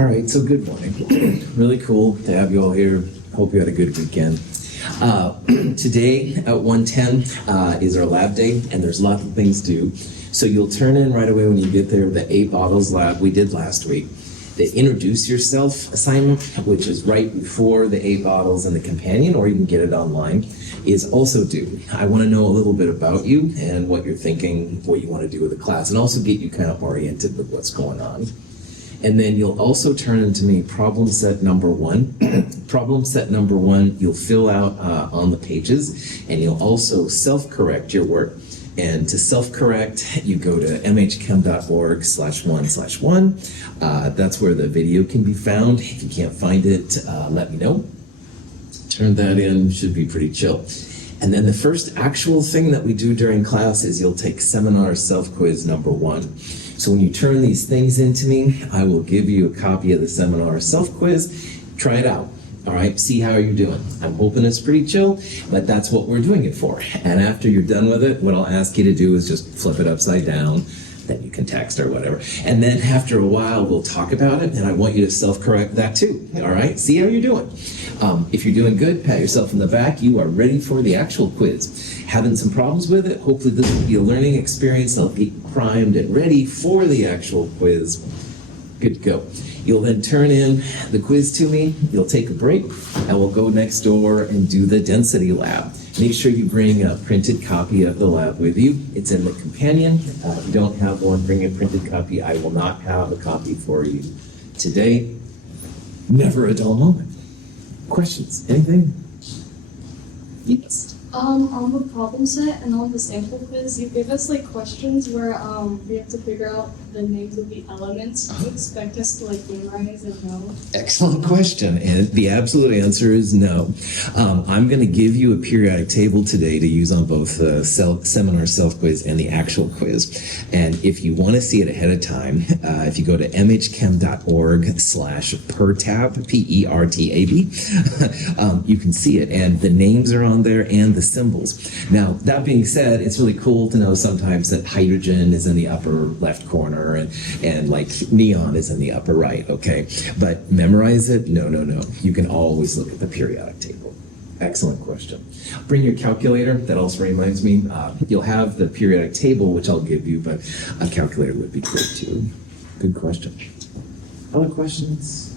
All right, so good morning. Really cool to have you all here. Hope you had a good weekend. Today at 1:10 is our lab day, and there's lots of things to do. So you'll turn in right away when you get there the 8 bottles lab we did last week. The introduce yourself assignment, which is right before the 8 bottles and the companion, or you can get it online, is also due. I want to know a little bit about you and what you're thinking, what you want to do with the class, and also get you kind of oriented with what's going on. And then you'll also turn into me problem set number 1. Problem set number 1, you'll fill out on the pages, and you'll also self-correct your work. And to self-correct, you go to mhchem.org/1/1. That's where the video can be found. If you can't find it, let me know. Turn that in, should be pretty chill. And then the first actual thing that we do during class is you'll take seminar self-quiz number 1. So when you turn these things into me, I will give you a copy of the seminar self-quiz. Try it out. All right, see how you're doing. I'm hoping it's pretty chill, but that's what we're doing it for. And after you're done with it, what I'll ask you to do is just flip it upside down. Then you can text or whatever. And then after a while, we'll talk about it, and I want you to self-correct that too. All right, see how you're doing. If you're doing good, pat yourself in the back. You are ready for the actual quiz. Having some problems with it? Hopefully this will be a learning experience. I'll be primed and ready for the actual quiz. Good to go. You'll then turn in the quiz to me. You'll take a break, and we'll go next door and do the density lab. Make sure you bring a printed copy of the lab with you. It's in the companion. If you don't have one, bring a printed copy. I will not have a copy for you today. Never a dull moment. Questions? Anything? Yes. On the problem set and on the sample quiz, you gave us like questions where we have to figure out the names of the elements. Do you expect us to like memorize and know? Excellent question, and the absolute answer is no. I'm going to give you a periodic table today to use on both the seminar self-quiz and the actual quiz. And if you want to see it ahead of time, if you go to mhchem.org/pertab, P-E-R-T-A-B, you can see it, and the names are on there and the symbols. Now, that being said, it's really cool to know sometimes that hydrogen is in the upper left corner and like neon is in the upper right, okay? But memorize it? No. You can always look at the periodic table. Excellent question. Bring your calculator. That also reminds me, you'll have the periodic table, which I'll give you, but a calculator would be great too. Good question. Other questions?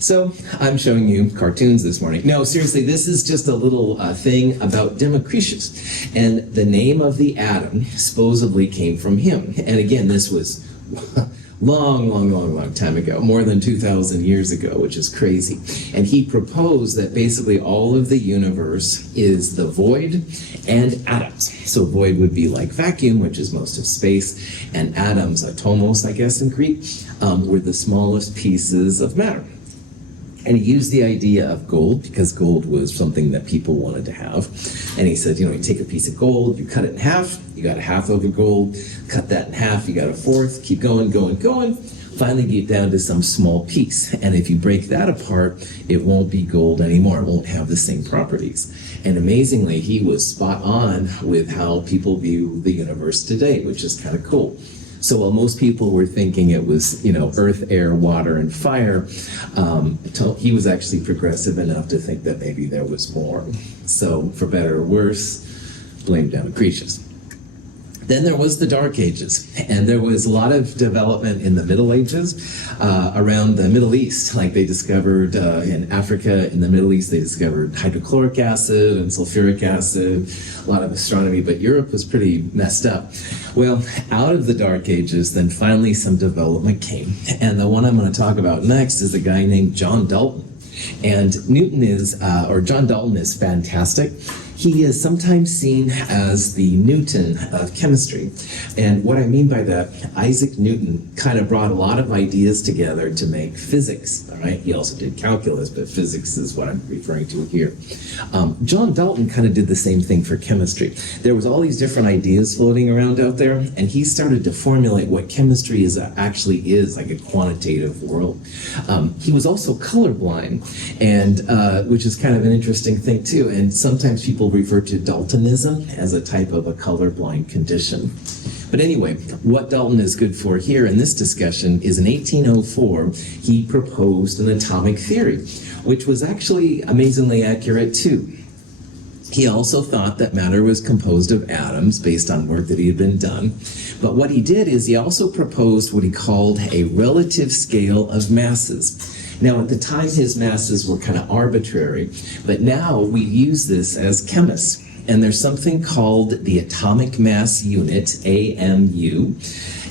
So I'm showing you cartoons this morning. No, seriously, this is just a little thing about Democritus. And the name of the atom supposedly came from him. And again, this was long time ago, more than 2,000 years ago, which is crazy. And he proposed that basically all of the universe is the void and atoms. So void would be like vacuum, which is most of space, and atoms, atomos, I guess in Greek, were the smallest pieces of matter. And he used the idea of gold because gold was something that people wanted to have. And he said, you take a piece of gold, you cut it in half, you got a half of a gold, cut that in half, you got a fourth, keep going. Finally get down to some small piece. And if you break that apart, it won't be gold anymore. It won't have the same properties. And amazingly, he was spot on with how people view the universe today, which is kind of cool. So while most people were thinking it was, earth, air, water, and fire, he was actually progressive enough to think that maybe there was more. So for better or worse, blame Democritus. Then there was the Dark Ages, and there was a lot of development in the Middle Ages around the Middle East. Like they discovered in Africa, in the Middle East, they discovered hydrochloric acid and sulfuric acid, a lot of astronomy, but Europe was pretty messed up. Well, out of the Dark Ages, then finally some development came. And the one I'm going to talk about next is a guy named John Dalton. And John Dalton is fantastic. He is sometimes seen as the Newton of chemistry. And what I mean by that, Isaac Newton kind of brought a lot of ideas together to make physics, all right? He also did calculus, but physics is what I'm referring to here. John Dalton kind of did the same thing for chemistry. There was all these different ideas floating around out there, and he started to formulate what chemistry actually is, like a quantitative world. He was also colorblind, and which is kind of an interesting thing too. And sometimes people refer to Daltonism as a type of a colorblind condition. But anyway, what Dalton is good for here in this discussion is in 1804, he proposed an atomic theory, which was actually amazingly accurate too. He also thought that matter was composed of atoms based on work that he had been done. But what he did is he also proposed what he called a relative scale of masses. Now, at the time, his masses were kind of arbitrary, but now we use this as chemists. And there's something called the atomic mass unit, AMU,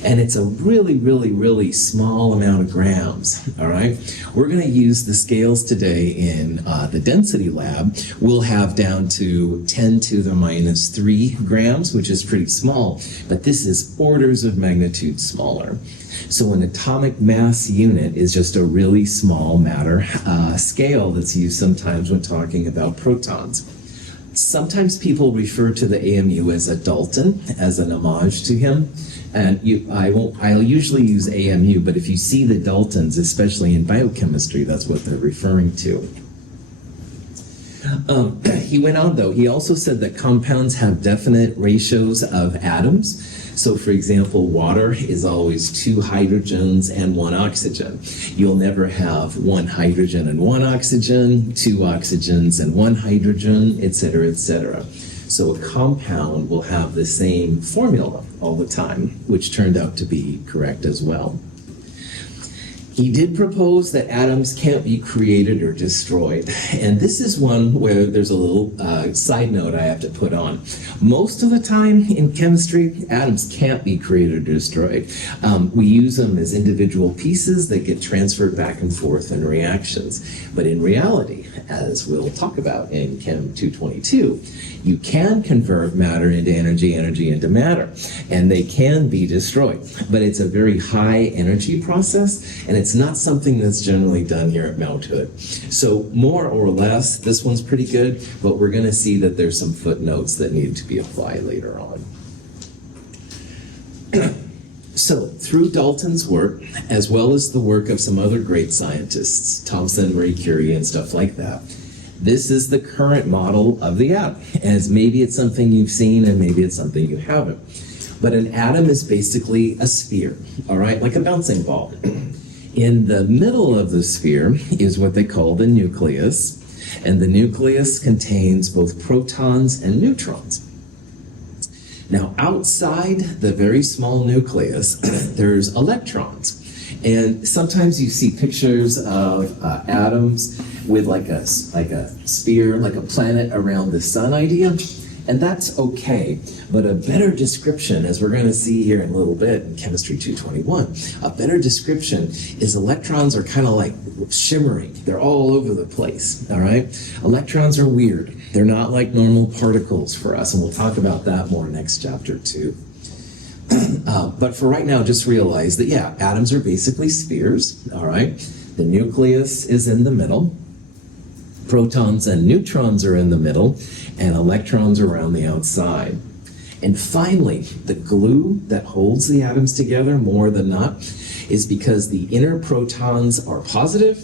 and it's a really, really, really small amount of grams, all right? We're going to use the scales today in the density lab. We'll have down to 10 to the minus 3 grams, which is pretty small, but this is orders of magnitude smaller. So an atomic mass unit is just a really small matter scale that's used sometimes when talking about protons. Sometimes people refer to the AMU as a Dalton, as an homage to him. And I'll usually use AMU, but if you see the Daltons, especially in biochemistry, that's what they're referring to. He went on, though. He also said that compounds have definite ratios of atoms. So, for example, water is always 2 hydrogens and 1 oxygen. You'll never have 1 hydrogen and 1 oxygen, 2 oxygens and 1 hydrogen, etc., etc. So a compound will have the same formula all the time, which turned out to be correct as well. He did propose that atoms can't be created or destroyed. And this is one where there's a little side note I have to put on. Most of the time in chemistry, atoms can't be created or destroyed. We use them as individual pieces that get transferred back and forth in reactions. But in reality, as we'll talk about in Chem 222, you can convert matter into energy, energy into matter, and they can be destroyed. But it's a very high energy process, and it's not something that's generally done here at Mount Hood. So more or less, this one's pretty good, but we're going to see that there's some footnotes that need to be applied later on. So through Dalton's work, as well as the work of some other great scientists, Thomson, Marie Curie, and stuff like that, this is the current model of the atom. As maybe it's something you've seen and maybe it's something you haven't. But an atom is basically a sphere, all right, like a bouncing ball. In the middle of the sphere is what they call the nucleus, and the nucleus contains both protons and neutrons. Now, outside the very small nucleus, there's electrons. And sometimes you see pictures of atoms with like a sphere, like a planet around the sun idea. And that's okay, but a better description, as we're going to see here in a little bit in Chemistry 221, a better description is electrons are kind of like shimmering. They're all over the place, all right? Electrons are weird. They're not like normal particles for us, and we'll talk about that more next chapter too. But for right now, just realize that, yeah, atoms are basically spheres, all right? The nucleus is in the middle. Protons and neutrons are in the middle, and electrons are around the outside. And finally, the glue that holds the atoms together more than not is because the inner protons are positive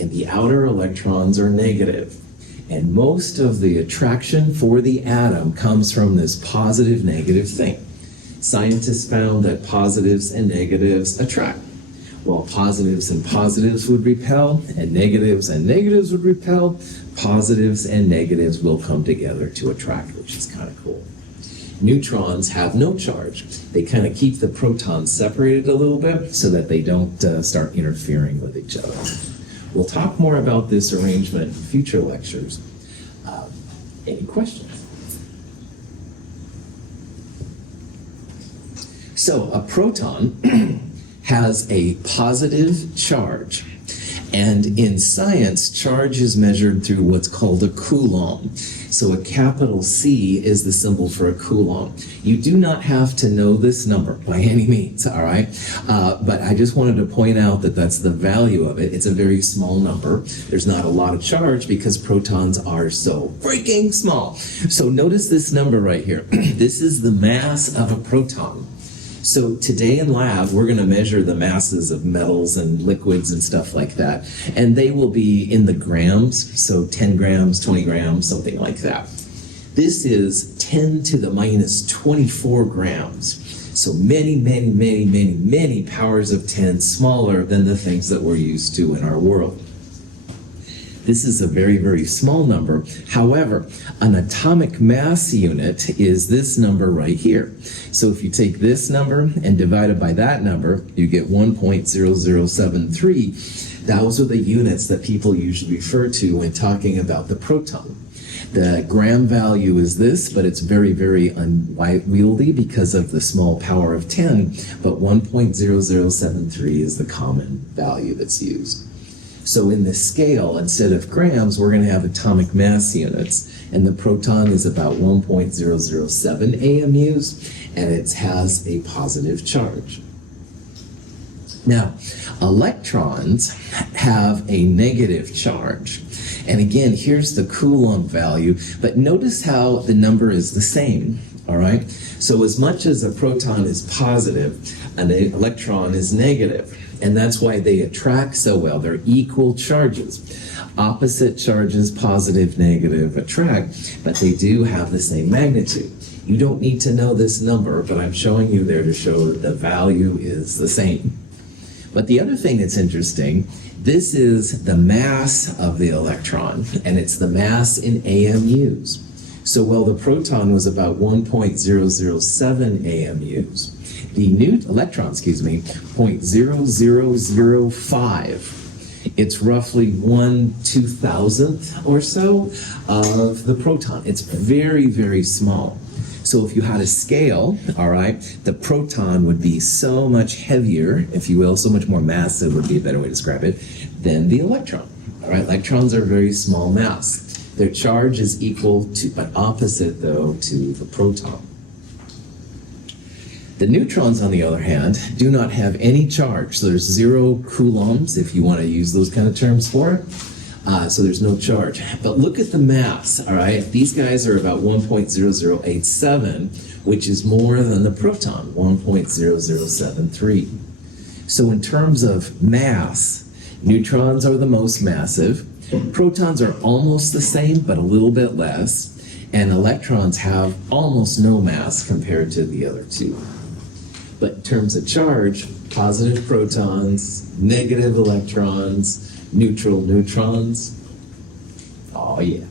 and the outer electrons are negative. And most of the attraction for the atom comes from this positive-negative thing. Scientists found that positives and negatives attract. Well, positives and positives would repel, and negatives would repel. Positives and negatives will come together to attract, which is kind of cool. Neutrons have no charge. They kind of keep the protons separated a little bit so that they don't start interfering with each other. We'll talk more about this arrangement in future lectures. Any questions? So a proton has a positive charge. And in science, charge is measured through what's called a coulomb. So a capital C is the symbol for a coulomb. You do not have to know this number by any means, all right? But I just wanted to point out that that's the value of it. It's a very small number. There's not a lot of charge because protons are so freaking small. So notice this number right here. This is the mass of a proton. So today in lab, we're going to measure the masses of metals and liquids and stuff like that. And they will be in the grams, so 10 grams, 20 grams, something like that. This is 10 to the minus 24 grams. So many powers of 10 smaller than the things that we're used to in our world. This is a very small number. However, an atomic mass unit is this number right here. So if you take this number and divide it by that number, you get 1.0073. Those are the units that people usually refer to when talking about the proton. The gram value is this, but it's very unwieldy because of the small power of 10, but 1.0073 is the common value that's used. So in this scale, instead of grams, we're going to have atomic mass units, and the proton is about 1.007 AMUs, and it has a positive charge. Now, electrons have a negative charge. And again, here's the Coulomb value, but notice how the number is the same, all right? So as much as a proton is positive, an electron is negative, and that's why they attract so well. They're equal charges. Opposite charges, positive, negative, attract, but they do have the same magnitude. You don't need to know this number, but I'm showing you there to show that the value is the same. But the other thing that's interesting, this is the mass of the electron, and it's the mass in AMUs. So while the proton was about 1.007 AMUs, the electron, 0.0005. It's roughly 1/2000th or so of the proton. It's very small. So if you had a scale, all right, the proton would be so much heavier, if you will, so much more massive would be a better way to describe it, than the electron. All right, electrons are very small mass. Their charge is equal to, but opposite though, to the proton. The neutrons, on the other hand, do not have any charge. So there's 0 coulombs, if you want to use those kind of terms for it. So there's no charge. But look at the mass, all right? These guys are about 1.0087, which is more than the proton, 1.0073. So in terms of mass, neutrons are the most massive. Protons are almost the same, but a little bit less. And electrons have almost no mass compared to the other two. But in terms of charge, positive protons, negative electrons, neutral neutrons. Oh yeah.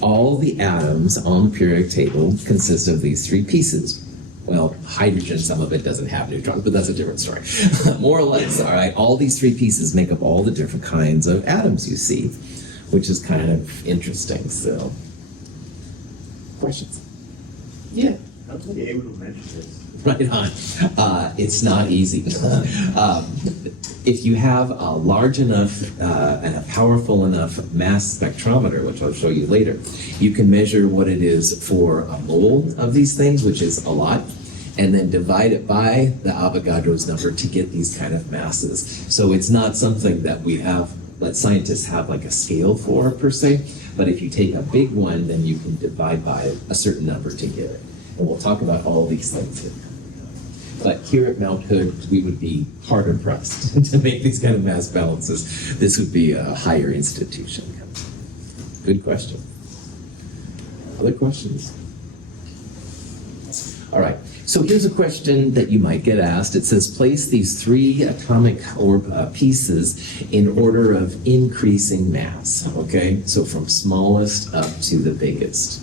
All the atoms on the periodic table consist of these three pieces. Well, hydrogen, some of it doesn't have neutrons, but that's a different story. More or less, all right, all these three pieces make up all the different kinds of atoms you see, which is kind of interesting. So, questions? Yeah. How are you able to measure this? Right on. It's not easy. If you have a large enough and a powerful enough mass spectrometer, which I'll show you later, you can measure what it is for a mole of these things, which is a lot, and then divide it by the Avogadro's number to get these kind of masses. So it's not something that we have, that scientists have like a scale for per se, but if you take a big one, then you can divide by a certain number to get it. And we'll talk about all these things here. But here at Mount Hood, we would be hard pressed to make these kind of mass balances. This would be a higher institution. Good question. Other questions? All right. So here's a question that you might get asked. It says, place these three atomic pieces in order of increasing mass. Okay? So from smallest up to the biggest.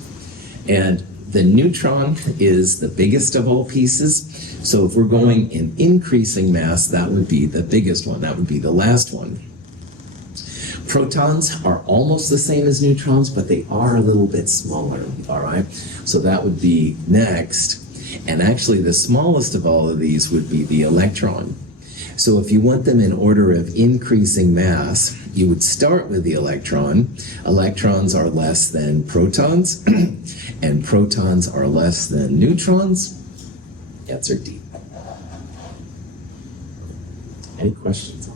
And the neutron is the biggest of all pieces. So if we're going in increasing mass, that would be the biggest one. That would be the last one. Protons are almost the same as neutrons, but they are a little bit smaller, all right? So that would be next. And actually the smallest of all of these would be the electron. So if you want them in order of increasing mass, you would start with the electron. Electrons are less than protons, and protons are less than neutrons. Answer D. Any questions?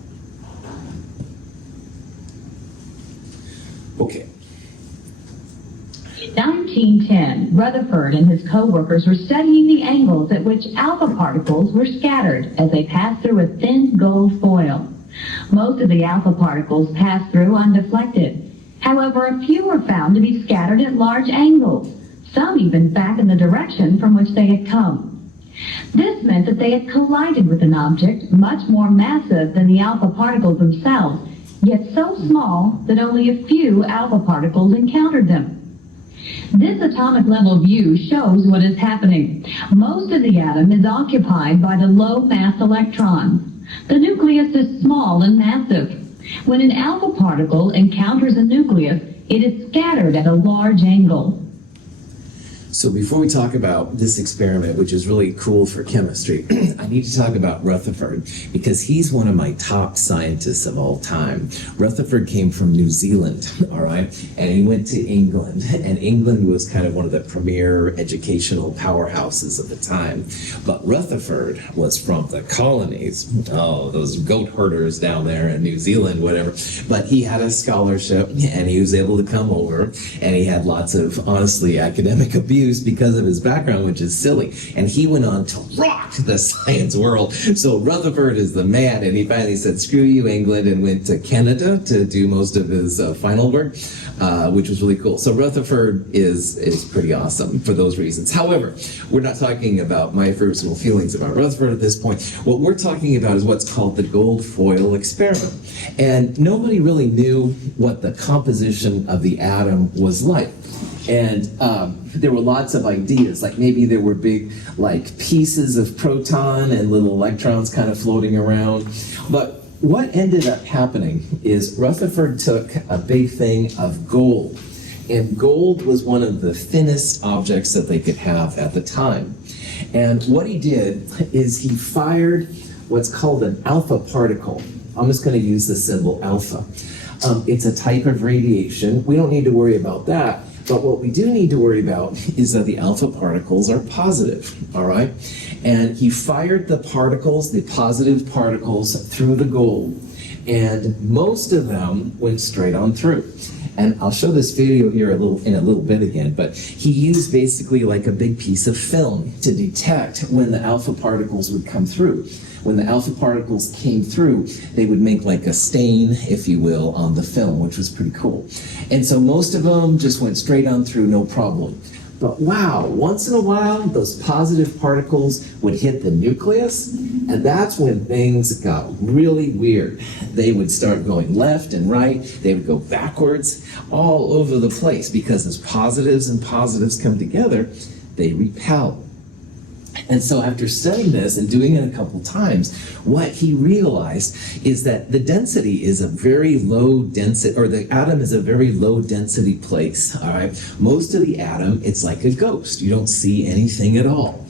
Okay. In 1910, Rutherford and his co-workers were studying the angles at which alpha particles were scattered as they passed through a thin gold foil. Most of the alpha particles passed through undeflected. However, a few were found to be scattered at large angles, some even back in the direction from which they had come. This meant that they had collided with an object much more massive than the alpha particles themselves, yet so small that only a few alpha particles encountered them. This atomic level view shows what is happening. Most of the atom is occupied by the low mass electrons. The nucleus is small and massive. When an alpha particle encounters a nucleus, it is scattered at a large angle. So before we talk about this experiment, which is really cool for chemistry, I need to talk about Rutherford because he's one of my top scientists of all time. Rutherford came from New Zealand, all right, and he went to England, and England was kind of one of the premier educational powerhouses of the time. But Rutherford was from the colonies, oh, those goat herders down there in New Zealand, whatever. But he had a scholarship, and he was able to come over, and he had lots of, honestly, academic abuse because of his background, which is silly. And he went on to rock the science world. So Rutherford is the man, and he finally said, screw you, England, and went to Canada to do most of his final work, which was really cool. So Rutherford is pretty awesome for those reasons. However, we're not talking about my personal feelings about Rutherford at this point. What we're talking about is what's called the gold foil experiment. And nobody really knew what the composition of the atom was like. And there were lots of ideas, like maybe there were big like pieces of proton and little electrons kind of floating around. But what ended up happening is Rutherford took a big thing of gold. And gold was one of the thinnest objects that they could have at the time. And what he did is he fired what's called an alpha particle. I'm just going to use the symbol alpha. It's a type of radiation. We don't need to worry about that. But what we do need to worry about is that the alpha particles are positive, all right? And he fired the particles, the positive particles, through the gold. And most of them went straight on through. And I'll show this video here in a little bit again, but he used basically like a big piece of film to detect when the alpha particles would come through. When the alpha particles came through, they would make like a stain, if you will, on the film, which was pretty cool. And so most of them just went straight on through, no problem. But wow, once in a while, those positive particles would hit the nucleus, and that's when things got really weird. They would start going left and right, they would go backwards, all over the place, because as positives and positives come together, they repel. And so after studying this and doing it a couple times, what he realized is that the density is a very low density, or the atom is a very low density place, all right? Most of the atom, it's like a ghost. You don't see anything at all.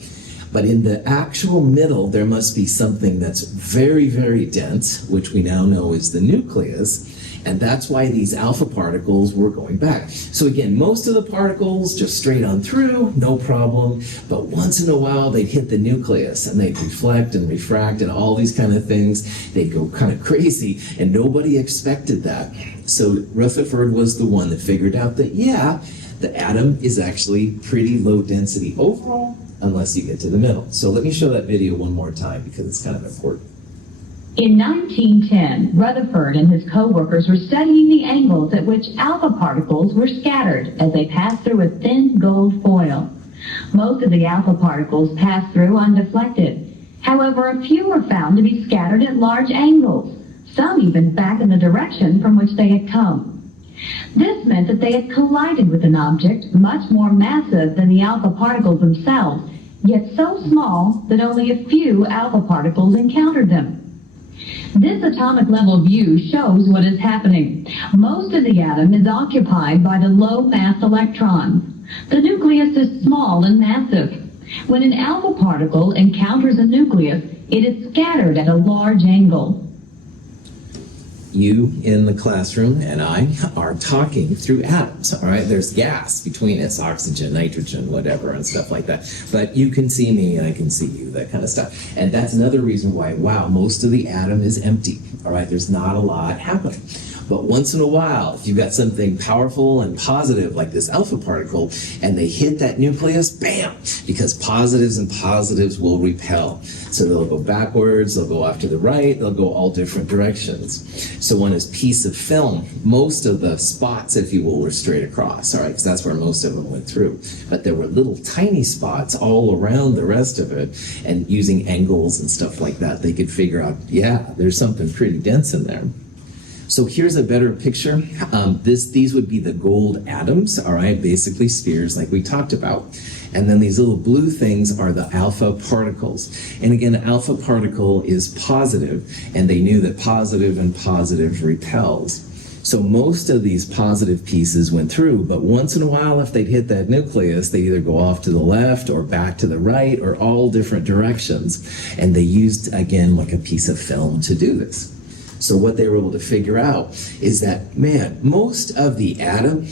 But in the actual middle, there must be something that's very, very dense, which we now know is the nucleus. And that's why these alpha particles were going back. So again, most of the particles just straight on through, no problem. But once in a while, they'd hit the nucleus and they'd reflect and refract and all these kind of things. They'd go kind of crazy, and nobody expected that. So Rutherford was the one that figured out that, yeah, the atom is actually pretty low density overall, unless you get to the middle. So let me show that video one more time because it's kind of important. In 1910, Rutherford and his co-workers were studying the angles at which alpha particles were scattered as they passed through a thin gold foil. Most of the alpha particles passed through undeflected. However, a few were found to be scattered at large angles, some even back in the direction from which they had come. This meant that they had collided with an object much more massive than the alpha particles themselves, yet so small that only a few alpha particles encountered them. This atomic level view shows what is happening. Most of the atom is occupied by the low mass electrons. The nucleus is small and massive. When an alpha particle encounters a nucleus, it is scattered at a large angle. You in the classroom and I are talking through atoms, all right? There's gas between us, oxygen, nitrogen, whatever, and stuff like that. But you can see me and I can see you, that kind of stuff. And that's another reason why, wow, most of the atom is empty, all right? There's not a lot happening. But once in a while, if you've got something powerful and positive like this alpha particle, and they hit that nucleus, bam! Because positives and positives will repel. So they'll go backwards, they'll go off to the right, they'll go all different directions. So on this piece of film, most of the spots, if you will, were straight across, all right, because that's where most of them went through. But there were little tiny spots all around the rest of it, and using angles and stuff like that, they could figure out, yeah, there's something pretty dense in there. So here's a better picture. These would be the gold atoms, all right, basically spheres like we talked about. And then these little blue things are the alpha particles. And again, the alpha particle is positive, and they knew that positive and positive repels. So most of these positive pieces went through, but once in a while, if they'd hit that nucleus, they'd either go off to the left or back to the right or all different directions. And they used, again, like a piece of film to do this. So what they were able to figure out is that, man, most of the atom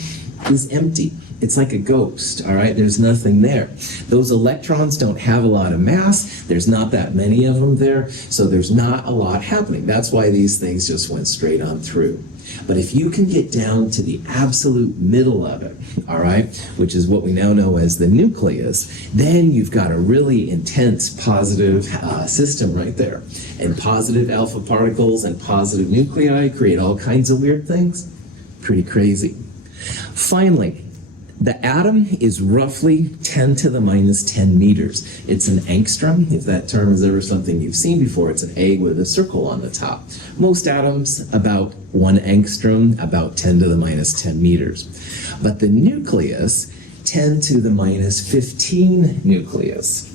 is empty. It's like a ghost, all right? There's nothing there. Those electrons don't have a lot of mass. There's not that many of them there, so there's not a lot happening. That's why these things just went straight on through. But if you can get down to the absolute middle of it, all right, which is what we now know as the nucleus, then you've got a really intense positive system right there. And positive alpha particles and positive nuclei create all kinds of weird things. Pretty crazy. Finally, the atom is roughly 10 to the minus 10 meters. It's an angstrom. If that term is ever something you've seen before, it's an egg with a circle on the top. Most atoms, about 1 angstrom, about 10 to the minus 10 meters. But the nucleus, 10 to the minus 15 meters,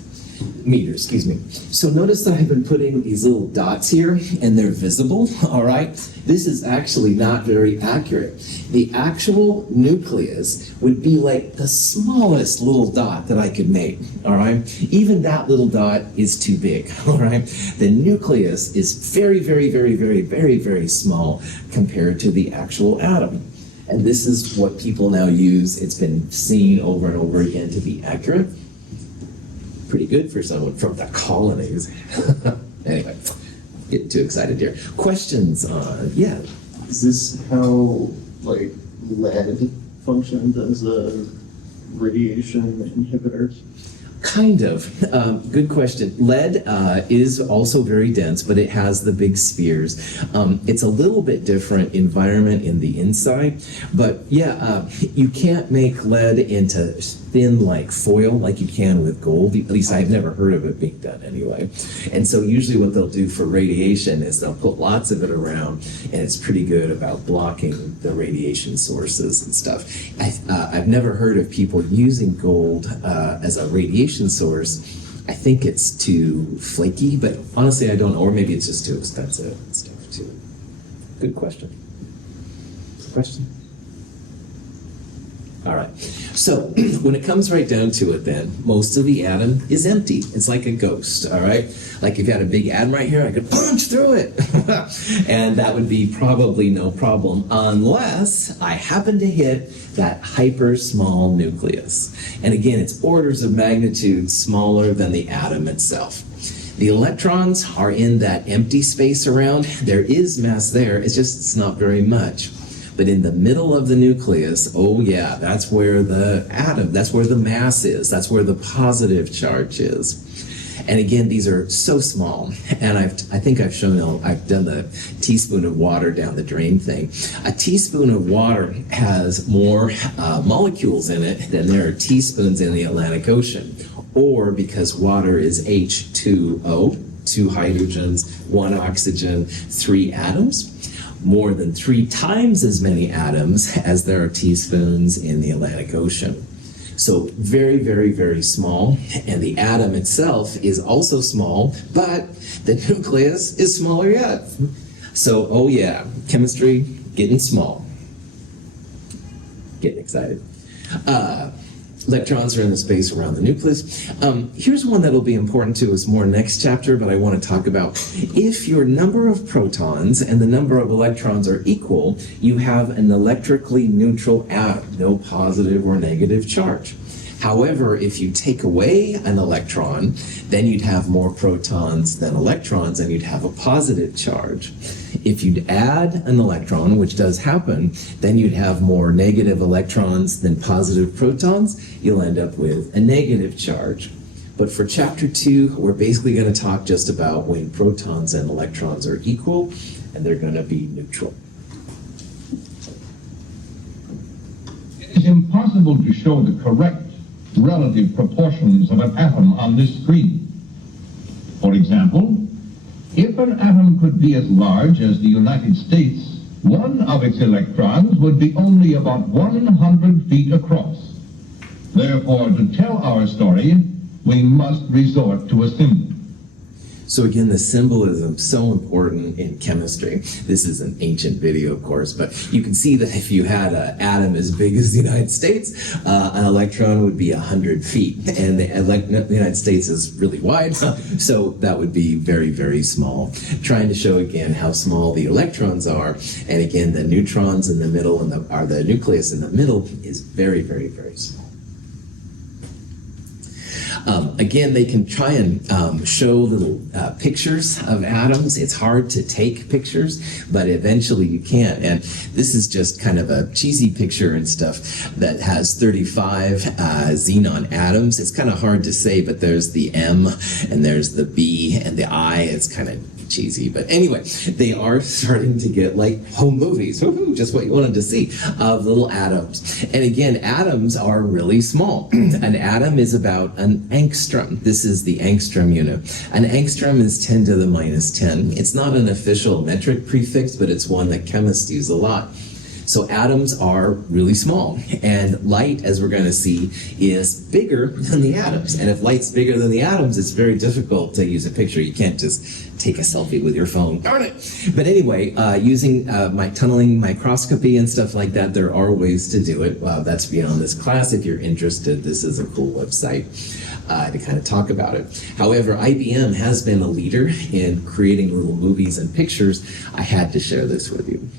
excuse me. So notice that I've been putting these little dots here, and they're visible, all right? This is actually not very accurate. The actual nucleus would be like the smallest little dot that I could make, all right? Even that little dot is too big, all right? The nucleus is very, very, very, very, very, very small compared to the actual atom. And this is what people now use. It's been seen over and over again to be accurate. Pretty good for someone from the colonies. Anyway, getting too excited here. Questions on, yeah. Is this how, like, lead functions as a radiation inhibitor? Kind of. Good question. Lead is also very dense, but it has the big spheres. It's a little bit different environment in the inside, but yeah, you can't make lead into thin like foil like you can with gold. At least I've never heard of it being done anyway. And so usually what they'll do for radiation is they'll put lots of it around, and it's pretty good about blocking the radiation sources and stuff. I've never heard of people using gold as a radiation source. I think it's too flaky, but honestly I don't know, or maybe it's just too expensive and stuff too. Good question. Question? All right. So when it comes right down to it then, most of the atom is empty. It's like a ghost, all right? Like if you had a big atom right here, I could punch through it. And that would be probably no problem unless I happen to hit that hyper small nucleus. And again, it's orders of magnitude smaller than the atom itself. The electrons are in that empty space around. There is mass there, it's not very much. But in the middle of the nucleus, oh yeah, that's where the atom, that's where the mass is, that's where the positive charge is. And again, these are so small. And I think I've shown, I've done the teaspoon of water down the drain thing. A teaspoon of water has more molecules in it than there are teaspoons in the Atlantic Ocean. Or because water is H2O, 2 hydrogens, 1 oxygen, 3 atoms. More than 3 times as many atoms as there are teaspoons in the Atlantic Ocean. So very, very, very small. And the atom itself is also small, but the nucleus is smaller yet. So, oh yeah, chemistry getting small. Getting excited. Electrons are in the space around the nucleus. Here's one that'll be important to us more next chapter, but I want to talk about. If your number of protons and the number of electrons are equal, you have an electrically neutral atom, no positive or negative charge. However, if you take away an electron, then you'd have more protons than electrons, and you'd have a positive charge. If you'd add an electron, which does happen, then you'd have more negative electrons than positive protons. You'll end up with a negative charge. But for chapter 2, we're basically going to talk just about when protons and electrons are equal, and they're going to be neutral. It is impossible to show the correct relative proportions of an atom on this screen. For example, if an atom could be as large as the United States, one of its electrons would be only about 100 feet across. Therefore, to tell our story, we must resort to a symbol. So again, the symbolism so important in chemistry. This is an ancient video, of course, but you can see that if you had an atom as big as the United States, an electron would be 100 feet, and the United States is really wide, so that would be very, very small. Trying to show again how small the electrons are, and again, the neutrons in the middle and the nucleus in the middle is very, very, very small. Again, they can try and show little pictures of atoms. It's hard to take pictures, but eventually you can. And this is just kind of a cheesy picture and stuff that has 35 xenon atoms. It's kind of hard to say, but there's the M and there's the B and the I. It's kind of cheesy, but anyway, they are starting to get like home movies, woohoo, just what you wanted to see, of little atoms. And again, atoms are really small. An atom is about an angstrom. This is the angstrom unit. An angstrom is 10 to the minus 10. It's not an official metric prefix, but it's one that chemists use a lot. So atoms are really small, and light, as we're going to see, is bigger than the atoms. And if light's bigger than the atoms, it's very difficult to use a picture. You can't just take a selfie with your phone. Darn it! But anyway, using my tunneling microscopy and stuff like that, there are ways to do it. That's beyond this class. If you're interested, this is a cool website to kind of talk about it. However, IBM has been a leader in creating little movies and pictures. I had to share this with you.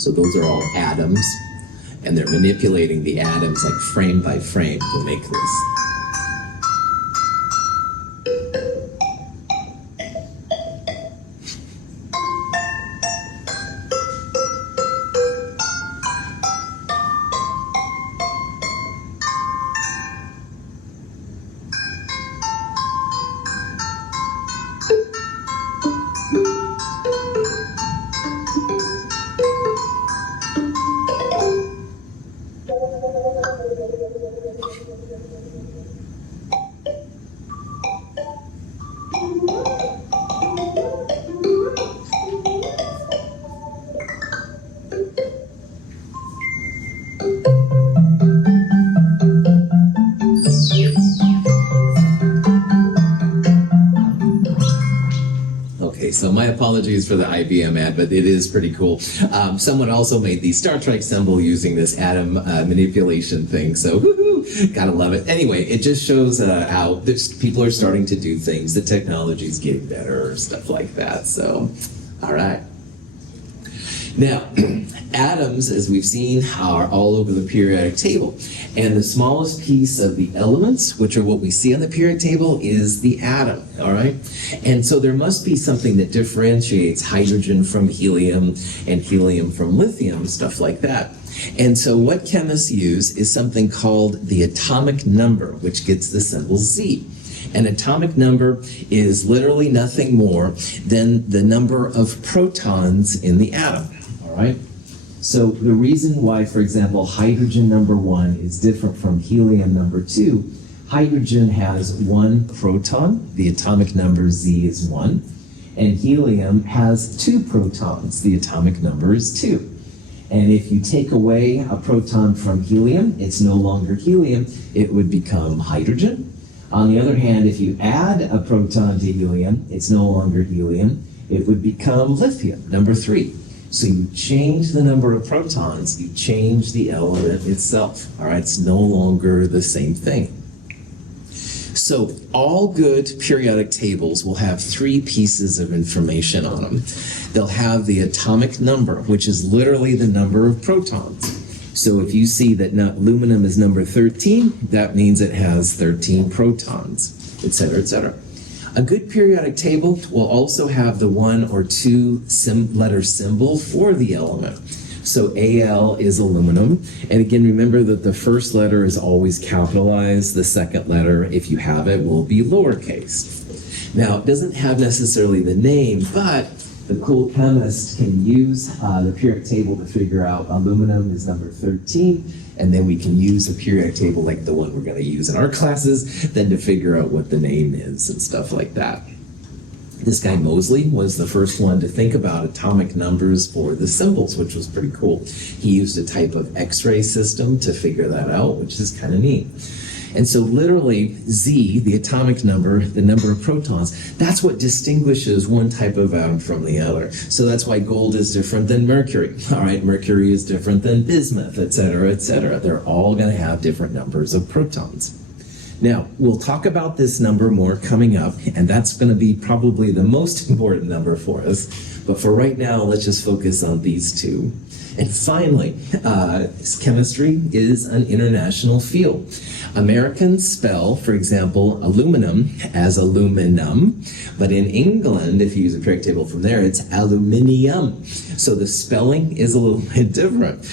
So those are all atoms, and they're manipulating the atoms like frame by frame to make this. So my apologies for the IBM ad, but it is pretty cool. Someone also made the Star Trek symbol using this atom manipulation thing, so woohoo, gotta love it. Anyway, it just shows how people are starting to do things, the technology's getting better, stuff like that, so, all right. Now, atoms, as we've seen, are all over the periodic table. And the smallest piece of the elements, which are what we see on the periodic table, is the atom, all right? And so there must be something that differentiates hydrogen from helium and helium from lithium, stuff like that. And so what chemists use is something called the atomic number, which gets the symbol Z. An atomic number is literally nothing more than the number of protons in the atom. Right? So the reason why, for example, hydrogen number 1 is different from helium number 2, hydrogen has 1 proton, the atomic number Z is 1, and helium has 2 protons, the atomic number is 2. And if you take away a proton from helium, it's no longer helium, it would become hydrogen. On the other hand, if you add a proton to helium, it's no longer helium, it would become lithium, number 3. So you change the number of protons, you change the element itself. All right, it's no longer the same thing. So all good periodic tables will have 3 pieces of information on them. They'll have the atomic number, which is literally the number of protons. So if you see that aluminum is number 13, that means it has 13 protons, etc., etc. A good periodic table will also have the 1 or 2 letter symbol for the element. So Al is aluminum. And again, remember that the first letter is always capitalized. The second letter, if you have it, will be lowercase. Now, it doesn't have necessarily the name, but the cool chemist can use the periodic table to figure out aluminum is number 13, and then we can use a periodic table like the one we're going to use in our classes, then to figure out what the name is and stuff like that. This guy Moseley was the first one to think about atomic numbers for the symbols, which was pretty cool. He used a type of X-ray system to figure that out, which is kind of neat. And so literally Z, the atomic number, the number of protons, that's what distinguishes one type of atom from the other. So that's why gold is different than mercury. All right, mercury is different than bismuth, et cetera, et cetera. They're all going to have different numbers of protons. Now, we'll talk about this number more coming up, and that's going to be probably the most important number for us. But for right now, let's just focus on these 2. And finally, chemistry is an international field. Americans spell, for example, aluminum as aluminum, but in England, if you use a periodic table from there, it's aluminium. So the spelling is a little bit different.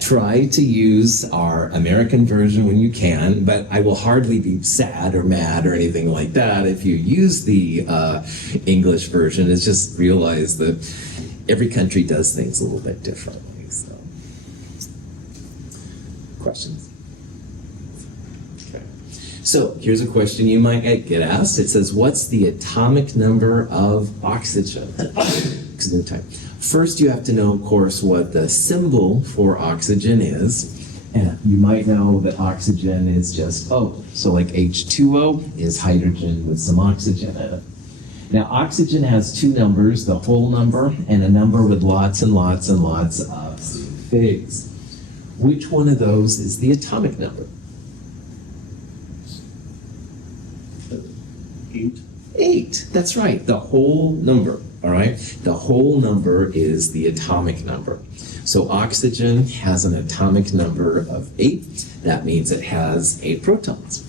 Try to use our American version when you can, but I will hardly be sad or mad or anything like that if you use the English version. It's just realize that every country does things a little bit differently. So, questions? Okay. So here's a question you might get asked. It says, what's the atomic number of oxygen? First, you have to know, of course, what the symbol for oxygen is. And you might know that oxygen is just O. So like H2O is hydrogen with some oxygen in it. Now, oxygen has 2 numbers, the whole number and a number with lots and lots and lots of figs. Which one of those is the atomic number? 8. 8, that's right, the whole number, all right? The whole number is the atomic number. So oxygen has an atomic number of 8. That means it has 8 protons.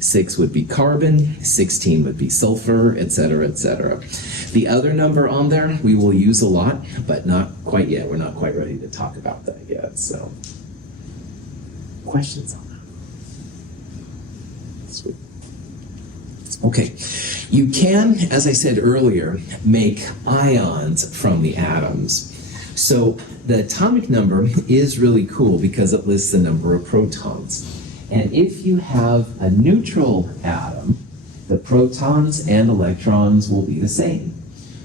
6 would be carbon, 16 would be sulfur, etc., etc. The other number on there we will use a lot, but not quite yet. We're not quite ready to talk about that yet. So, questions on that? Sweet. Okay, you can, as I said earlier, make ions from the atoms. So the atomic number is really cool because it lists the number of protons. And if you have a neutral atom, the protons and electrons will be the same.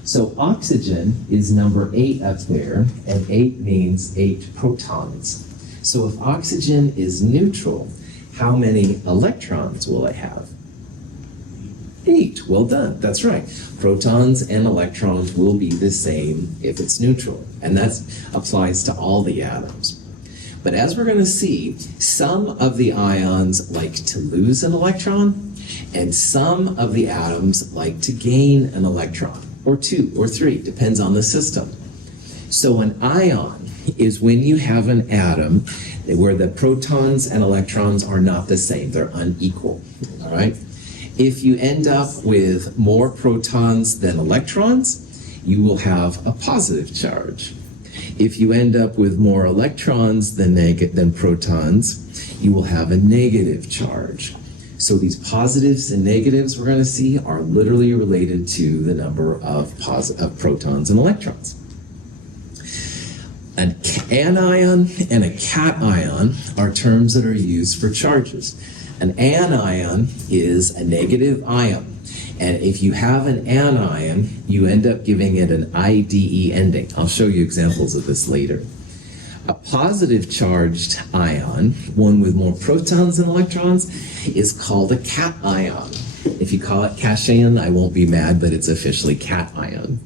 So oxygen is number 8 up there, and 8 means 8 protons. So if oxygen is neutral, how many electrons will it have? 8. Well done. That's right. Protons and electrons will be the same if it's neutral. And that applies to all the atoms. But as we're going to see, some of the ions like to lose an electron, and some of the atoms like to gain an electron, or 2 or 3, depends on the system. So an ion is when you have an atom where the protons and electrons are not the same, they're unequal, all right? If you end up with more protons than electrons, you will have a positive charge. If you end up with more electrons than protons, you will have a negative charge. So these positives and negatives we're going to see are literally related to the number of protons and electrons. An anion and a cation are terms that are used for charges. An anion is a negative ion. And if you have an anion, you end up giving it an IDE ending. I'll show you examples of this later. A positive charged ion, one with more protons than electrons, is called a cation. If you call it cation, I won't be mad, but it's officially cation.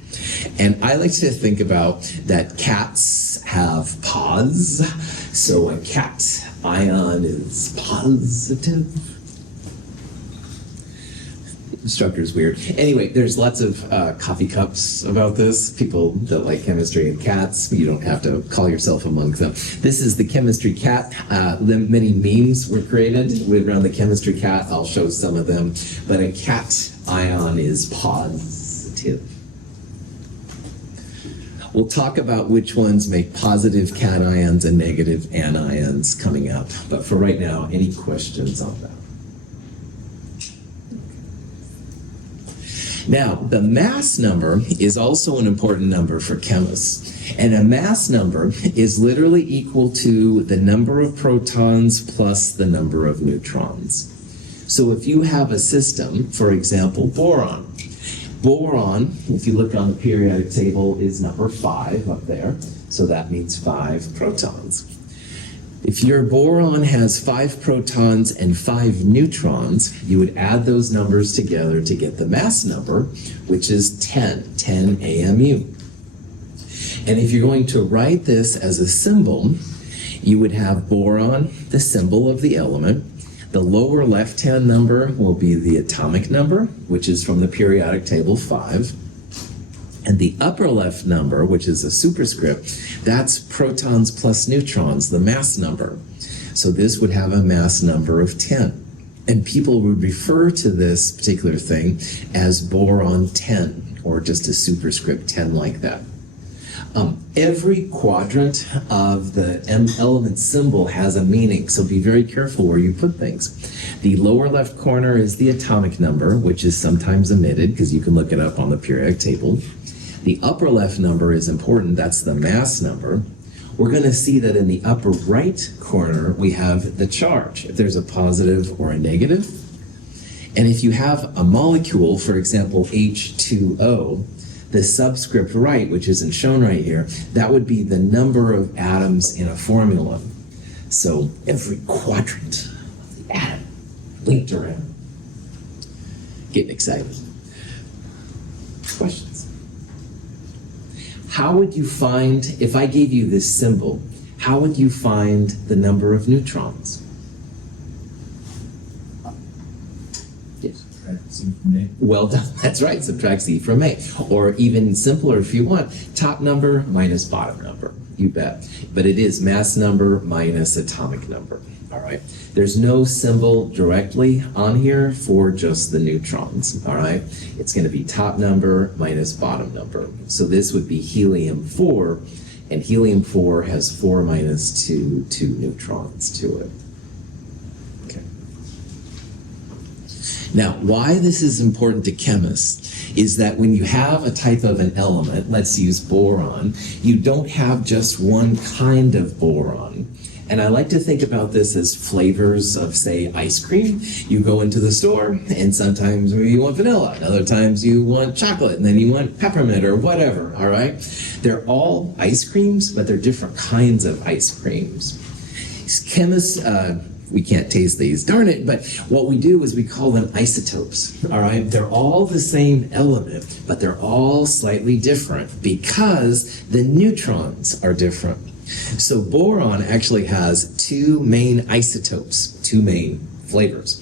And I like to think about that cats have pos, so a cation is positive. Instructor's weird. Anyway, there's lots of coffee cups about this. People that like chemistry and cats, you don't have to call yourself among them. This is the chemistry cat. Many memes were created around the chemistry cat. I'll show some of them. But a cation is positive. We'll talk about which ones make positive cations and negative anions coming up. But for right now, any questions on that? Now, the mass number is also an important number for chemists. And a mass number is literally equal to the number of protons plus the number of neutrons. So if you have a system, for example, boron. Boron, if you look on the periodic table, is number 5 up there. So that means 5 protons. If your boron has 5 protons and 5 neutrons, you would add those numbers together to get the mass number, which is 10 AMU. And if you're going to write this as a symbol, you would have boron, the symbol of the element. The lower left-hand number will be the atomic number, which is from the periodic table 5. And the upper left number, which is a superscript, that's protons plus neutrons, the mass number. So this would have a mass number of 10. And people would refer to this particular thing as boron 10, or just a superscript 10 like that. Every quadrant of the element symbol has a meaning, so be very careful where you put things. The lower left corner is the atomic number, which is sometimes omitted because you can look it up on the periodic table. The upper left number is important, that's the mass number. We're going to see that in the upper right corner, we have the charge, if there's a positive or a negative. And if you have a molecule, for example, H2O, the subscript right, which isn't shown right here, that would be the number of atoms in a formula. So every quadrant of the atom linked around. Getting excited. Questions? How would you find, if I gave you this symbol, how would you find the number of neutrons? Yes. Subtract C from A. Well done. That's right. Subtract C from A. Or even simpler if you want, top number minus bottom number. You bet. But it is mass number minus atomic number. All right. There's no symbol directly on here for just the neutrons. All right. It's going to be top number minus bottom number. So this would be helium-4, and helium-4 has 4 minus 2 neutrons to it. Okay. Now, why this is important to chemists is that when you have a type of an element, let's use boron, you don't have just one kind of boron. And I like to think about this as flavors of, say, ice cream. You go into the store, and sometimes you want vanilla, and other times you want chocolate, and then you want peppermint or whatever, all right? They're all ice creams, but they're different kinds of ice creams. Chemists, we can't taste these, darn it, but what we do is we call them isotopes, all right? They're all the same element, but they're all slightly different because the neutrons are different. So boron actually has 2 main isotopes, 2 main flavors.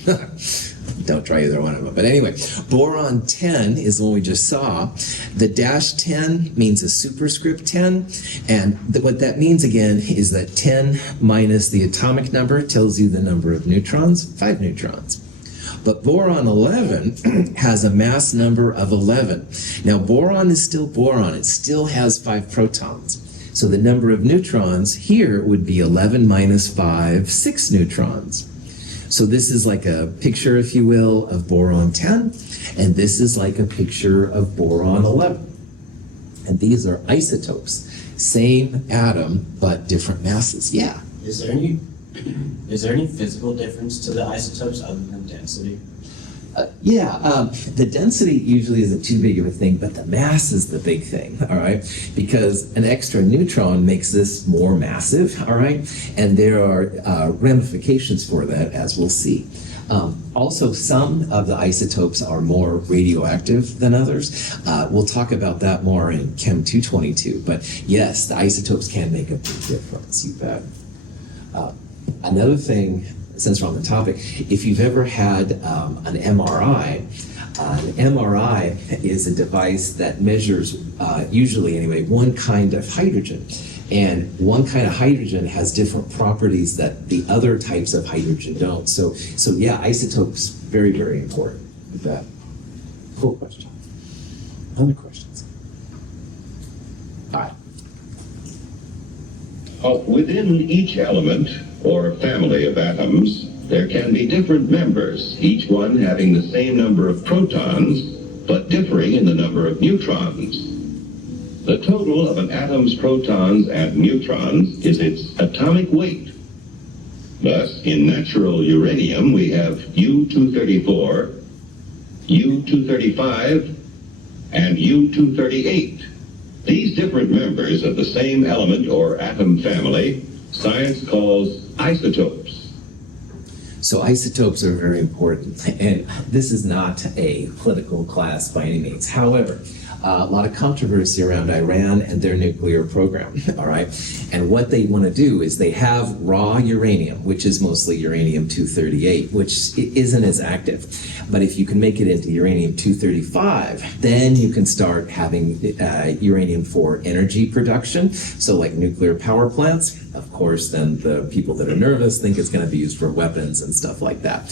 Don't try either one of them. But anyway, boron 10 is the one we just saw. The dash 10 means a superscript 10. And what that means again is that 10 minus the atomic number tells you the number of neutrons, 5 neutrons. But boron 11 has a mass number of 11. Now boron is still boron. It still has 5 protons. So the number of neutrons here would be 11 minus 5, 6 neutrons. So this is like a picture, if you will, of boron 10, and this is like a picture of boron 11. And these are isotopes. Same atom, but different masses. Yeah. Is there any physical difference to the isotopes other than density? The density usually isn't too big of a thing, but the mass is the big thing, all right? Because an extra neutron makes this more massive, all right? And there are ramifications for that, as we'll see. Also, some of the isotopes are more radioactive than others. We'll talk about that more in Chem 222, but yes, the isotopes can make a big difference, you bet. Another thing, since we're on the topic, if you've ever had an MRI is a device that measures, usually anyway, one kind of hydrogen. And one kind of hydrogen has different properties that the other types of hydrogen don't. So yeah, isotopes, very, very important. With that. Cool question. Other questions? All right. Within each element, or family of atoms, there can be different members, each one having the same number of protons, but differing in the number of neutrons. The total of an atom's protons and neutrons is its atomic weight. Thus, in natural uranium, we have U-234, U-235, and U-238. These different members of the same element or atom family, science calls isotopes. So isotopes are very important, and this is not a political class by any means. However, a lot of controversy around Iran and their nuclear program, all right? And what they want to do is they have raw uranium, which is mostly uranium-238, which isn't as active. But if you can make it into uranium-235, then you can start having uranium for energy production. So like nuclear power plants, of course, then the people that are nervous think it's going to be used for weapons and stuff like that.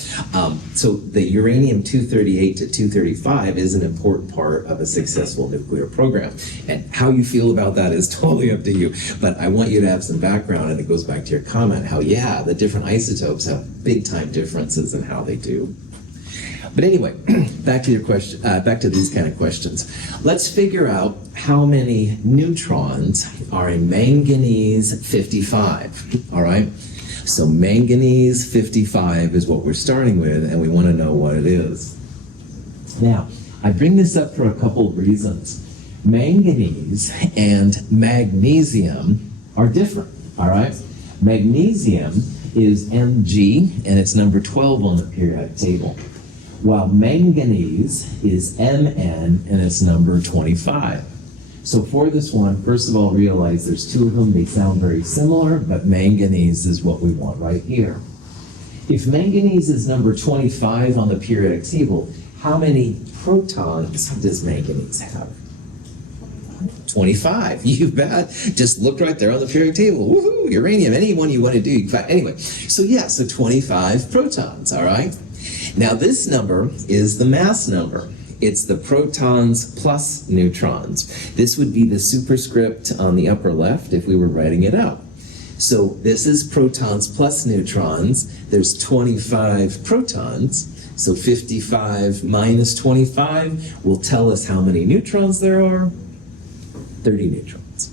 So the uranium-238 to 235 is an important part of a successful nuclear program. And how you feel about that is totally up to you. But I want you to have some background, and it goes back to your comment, how, yeah, the different isotopes have big-time differences in how they do. But anyway, back to your question. Back to these kind of questions. Let's figure out how many neutrons are in manganese 55. All right. So manganese 55 is what we're starting with, and we want to know what it is. Now, I bring this up for a couple of reasons. Manganese and magnesium are different. All right. Magnesium is Mg, and it's number 12 on the periodic table, while manganese is Mn, and it's number 25. So for this one, first of all, realize there's two of them. They sound very similar, but manganese is what we want right here. If manganese is number 25 on the periodic table, how many protons does manganese have? 25. You bet. Just look right there on the periodic table. Woohoo! Uranium. Any one you want to do. Anyway, so yeah, so 25 protons, all right? Now this number is the mass number. It's the protons plus neutrons. This would be the superscript on the upper left if we were writing it out. So this is protons plus neutrons. There's 25 protons. So 55 minus 25 will tell us how many neutrons there are. 30 neutrons.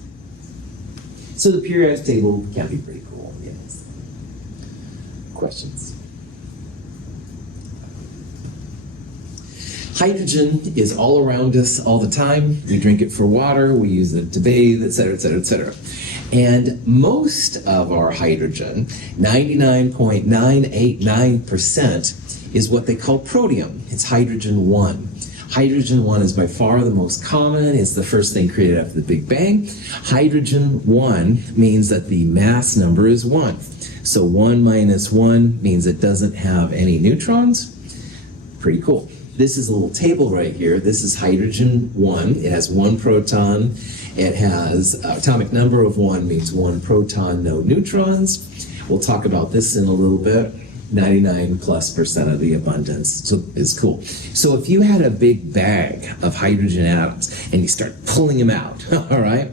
So the periodic table can be pretty cool. Yes. Questions? Hydrogen is all around us all the time. We drink it for water, we use it to bathe, et cetera, et cetera, et cetera. And most of our hydrogen, 99.989%, is what they call protium. It's hydrogen 1. Hydrogen 1 is by far the most common. It's the first thing created after the Big Bang. Hydrogen 1 means that the mass number is 1. So 1 minus 1 means it doesn't have any neutrons. Pretty cool. This is a little table right here. This is hydrogen 1. It has 1 proton. It has atomic number of 1 means 1 proton, no neutrons. We'll talk about this in a little bit. 99+% of the abundance. So it's cool. So if you had a big bag of hydrogen atoms and you start pulling them out, all right,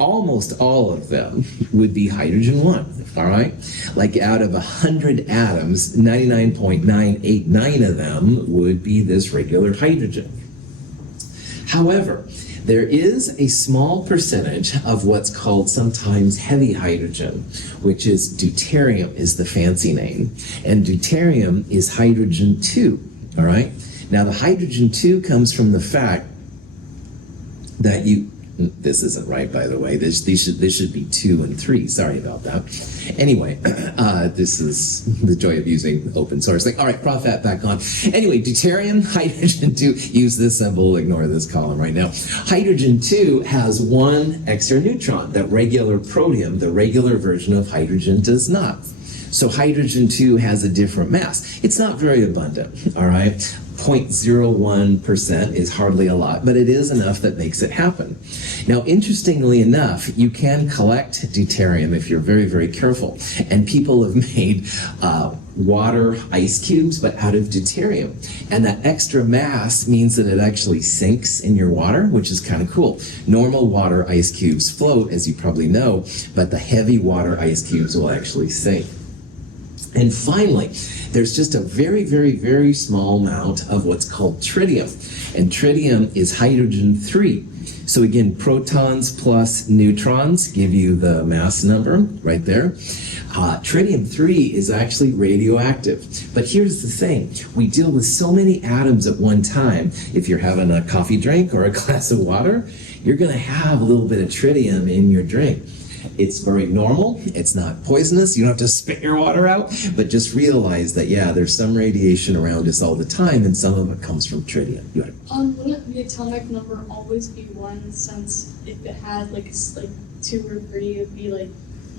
almost all of them would be hydrogen 1. All right? Like out of 100 atoms, 99.989 of them would be this regular hydrogen. However, there is a small percentage of what's called sometimes heavy hydrogen, which is deuterium is the fancy name. And deuterium is hydrogen 2. All right? Now, the hydrogen 2 comes from the fact that this isn't right, by the way. This should be 2 and 3. Sorry about that. Anyway, this is the joy of using open source thing. All right, Profat back on. Anyway, deuterium, hydrogen 2, use this symbol, ignore this column right now. Hydrogen 2 has one extra neutron that regular protium, the regular version of hydrogen, does not. So hydrogen 2 has a different mass. It's not very abundant, all right? 0.01% is hardly a lot, but it is enough that makes it happen. Now, interestingly enough, you can collect deuterium if you're very, very careful. And people have made water ice cubes, but out of deuterium. And that extra mass means that it actually sinks in your water, which is kind of cool. Normal water ice cubes float, as you probably know, but the heavy water ice cubes will actually sink. And finally, there's just a very, very, very small amount of what's called tritium. And tritium is hydrogen 3. So again, protons plus neutrons give you the mass number right there. Tritium 3 is actually radioactive. But here's the thing. We deal with so many atoms at one time. If you're having a coffee drink or a glass of water, you're going to have a little bit of tritium in your drink. It's very normal. It's not poisonous. You don't have to spit your water out, but just realize that, yeah, there's some radiation around us all the time, and some of it comes from tritium. Wouldn't the atomic number always be 1, since if it had like 2 or 3, it'd be like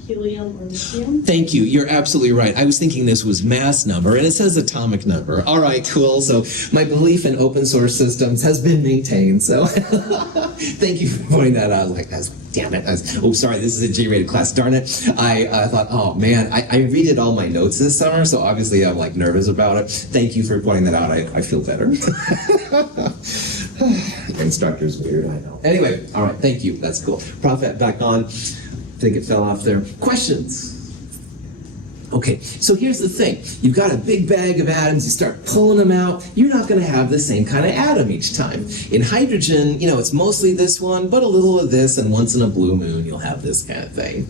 helium or lithium? Thank you. You're absolutely right. I was thinking this was mass number, and it says atomic number. All right, cool. So my belief in open source systems has been maintained. So thank you for pointing that out. Damn it. Sorry, this is a G-rated class. Darn it. I thought, oh man, I redid all my notes this summer, so obviously I'm nervous about it. Thank you for pointing that out. I feel better. Instructor's weird, I know. Anyway, all right, thank you. That's cool. Prophet back on. I think it fell off there. Questions? Okay, so here's the thing. You've got a big bag of atoms, you start pulling them out, you're not going to have the same kind of atom each time. In hydrogen, it's mostly this one, but a little of this, and once in a blue moon, you'll have this kind of thing.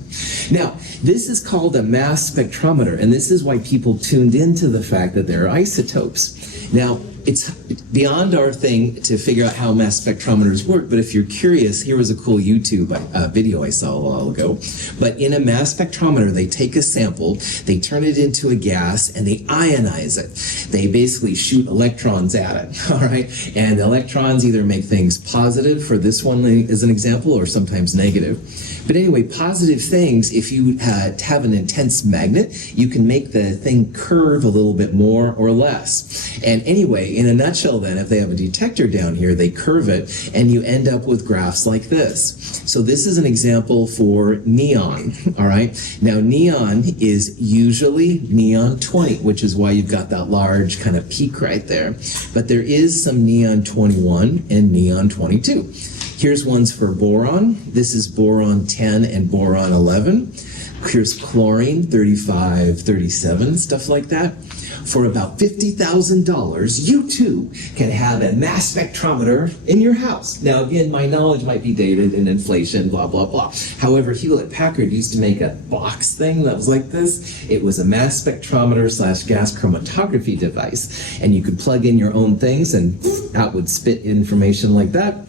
Now, this is called a mass spectrometer, and this is why people tuned into the fact that there are isotopes. Now, it's beyond our thing to figure out how mass spectrometers work, but if you're curious, here was a cool YouTube video I saw a while ago. But in a mass spectrometer, they take a sample, they turn it into a gas, and they ionize it. They basically shoot electrons at it, all right? And the electrons either make things positive, for this one as an example, or sometimes negative. But anyway, positive things, if you have an intense magnet, you can make the thing curve a little bit more or less. And anyway, in a nutshell then, if they have a detector down here, they curve it, and you end up with graphs like this. So this is an example for neon, all right? Now, neon is usually neon 20, which is why you've got that large kind of peak right there. But there is some neon 21 and neon 22. Here's ones for boron. This is boron 10 and boron 11. Here's chlorine, 35, 37, stuff like that. For about $50,000, you too can have a mass spectrometer in your house. Now, again, my knowledge might be dated in inflation, blah, blah, blah. However, Hewlett-Packard used to make a box thing that was like this. It was a mass spectrometer / gas chromatography device. And you could plug in your own things, and out would spit information like that.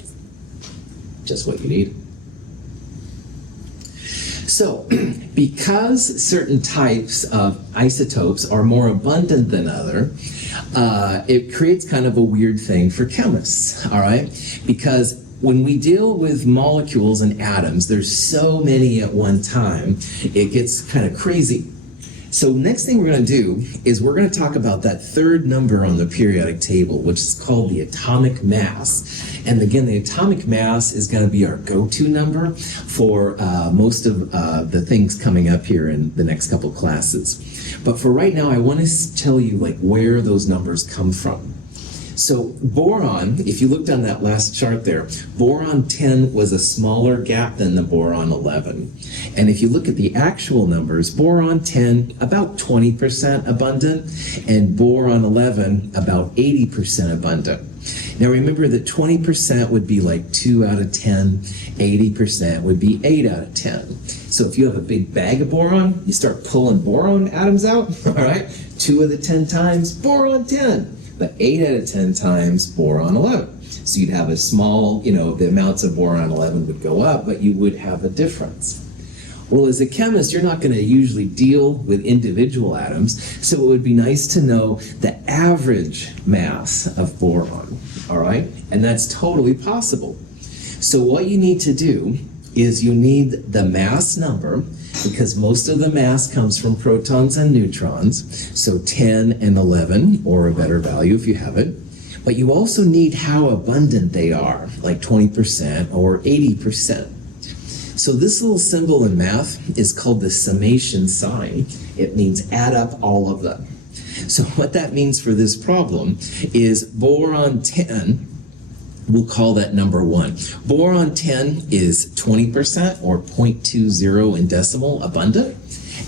Just what you need. So, because certain types of isotopes are more abundant than other, it creates kind of a weird thing for chemists, all right? Because when we deal with molecules and atoms, there's so many at one time, it gets kind of crazy. So next thing we're going to do is we're going to talk about that third number on the periodic table, which is called the atomic mass. And again, the atomic mass is going to be our go-to number for most of the things coming up here in the next couple classes. But for right now, I want to tell you where those numbers come from. So boron, if you looked on that last chart there, boron 10 was a smaller gap than the boron 11. And if you look at the actual numbers, boron 10, about 20% abundant, and boron 11, about 80% abundant. Now remember that 20% would be 2 out of 10, 80% would be 8 out of 10. So if you have a big bag of boron, you start pulling boron atoms out, all right? 2 of the 10 times, boron 10. but 8 out of 10 times boron 11. So you'd have a small, the amounts of boron 11 would go up, but you would have a difference. Well, as a chemist, you're not going to usually deal with individual atoms, so it would be nice to know the average mass of boron, all right? And that's totally possible. So what you need to do is you need the mass number, because most of the mass comes from protons and neutrons, so 10 and 11, or a better value if you have it. But you also need how abundant they are, like 20% or 80%. So this little symbol in math is called the summation sign. It means add up all of them. So what that means for this problem is boron 10, we'll call that number 1. Boron 10 is 20% or 0.20 in decimal abundant,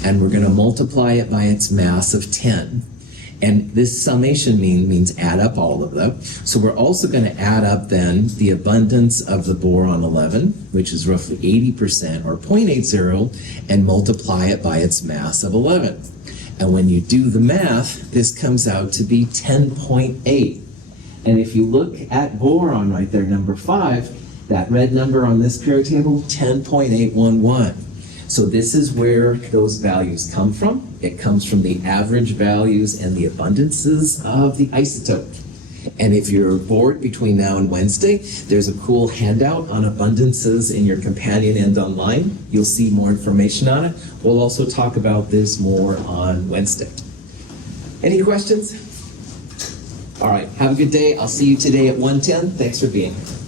and we're going to multiply it by its mass of 10. And this summation means add up all of them. So we're also going to add up then the abundance of the boron 11, which is roughly 80% or 0.80, and multiply it by its mass of 11. And when you do the math, this comes out to be 10.8. And if you look at boron right there, number 5, that red number on this periodic table, 10.811. So this is where those values come from. It comes from the average values and the abundances of the isotope. And if you're bored between now and Wednesday, there's a cool handout on abundances in your companion and online. You'll see more information on it. We'll also talk about this more on Wednesday. Any questions? All right, have a good day. I'll see you today at 1:10. Thanks for being here.